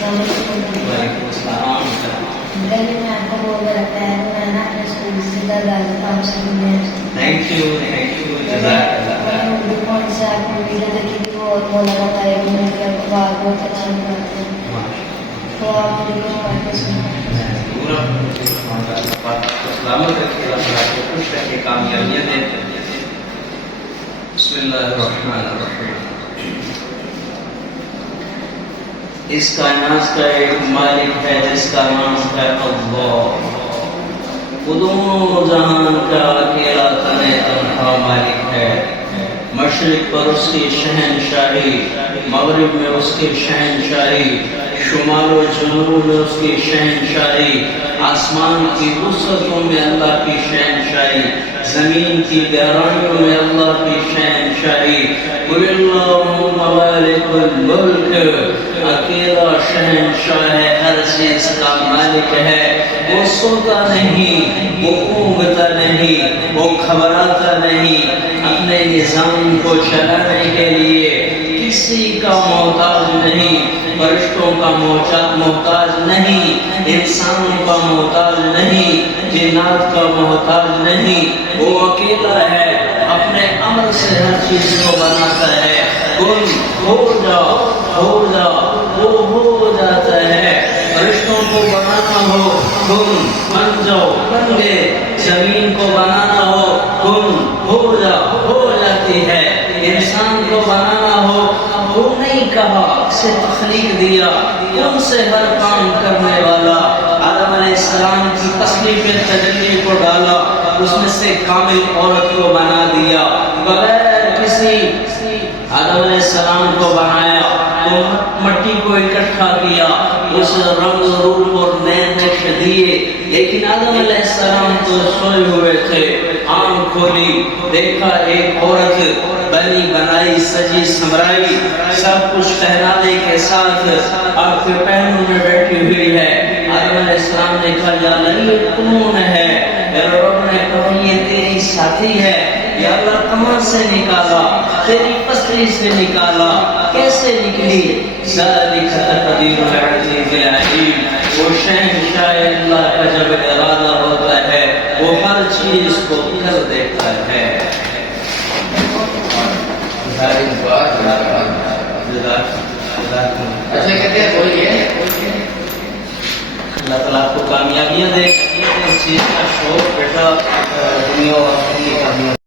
وعلیکم السلام. دہلی میں آپ کو بہت لگتا ہے میں نا اپنے اسکول سے آپ سے ملے. تھینک یو جزاک اللہ. میں نے اردو پوائنٹ سے آپ کو ویڈیو دیکھی تھی وہ مولانا طارق محمود کی اخبار بہت اچھا بناتے ہیں تو آپ ویڈیو پڑھ کے سلامت رکھیے اللہ کو خوش رکھے کامیابیاں دے. بسم اللہ الرحمن الرحیم. اس کائنات کا ایک مالک ہے جس کا نام ہے اللہ. وہ دونوں جہان کا اکیلا تنہا مالک ہے. مشرق پر اس کی شہنشاہی، مغرب میں اس کی شہنشاہی، شمال و جنوب میں اس کی شہنشاہی، آسمان کی وسعتوں میں اللہ کی شہنشاہی، زمین کی گہرائیوں میں اللہ کی شہنشاہی. قل اللہم مالک الملک. اکیلا شہنشاہ ہے، ہر چیز کا مالک ہے. وہ سوتا نہیں، وہ اونگتا نہیں، وہ گھبراتا نہیں. اپنے نظام کو چلانے کے لیے کسی کا محتاج نہیں، فرشتوں کا محتاج نہیں، انسان کا محتاج نہیں، جنات کا محتاج نہیں. وہ اکیلا ہے، اپنے امر سے ہر چیز کو بناتا ہے. کن ہو جا، ہو جا، وہ ہو جاتا ہے. فرشتوں کو بنانا ہو، کن بن جاؤ، بن گئے. زمین کو بنانا ہو، کن ہو جا، ہو جاتی ہے. انسان کو بنانا ہو، وہ نہیں کہا، اسے تخلیق دیا. ان سے ہر کام کرنے والا. آدم علیہ السلام کی تخلیق میں تجلی کو ڈالا، اس میں سے کامل عورت کو بنا دیا. بغیر کسی آدم علیہ السلام کو بنایا تو مٹی کو اکٹھا کیا، اس رنگ روپ اور نئے نقش دیے. لیکن آدم علیہ السلام تو سوئے ہوئے تھے. آنکھ کھولی، دیکھا ایک عورت بنی بنائی سجی سمرائی، سب کچھ پہنانے کے ساتھ آپ کے پہنوں میں بیٹھی ہوئی ہے. آدم علیہ السلام نے کہا یا اللہ یہ کون ہے؟ میرے رب نے کہا یہ تیری ساتھی ہے. یا اللہ کہاں سے نکالا؟ تیری پسلی سے نکالا. کیسے نکلی؟ ذالک تقدیر العزیز العلیم. وہ شہنشاہ اللہ کا جب ارادہ ہوتا ہے وہ ہر چیز کو کر دیتا ہے. اچھا کہتے ہیں بولیے. اللہ تعالیٰ آپ کو کامیابیاں دے. اس چیز کا شوق بیٹا دنیا اور آخرت کی کامیابی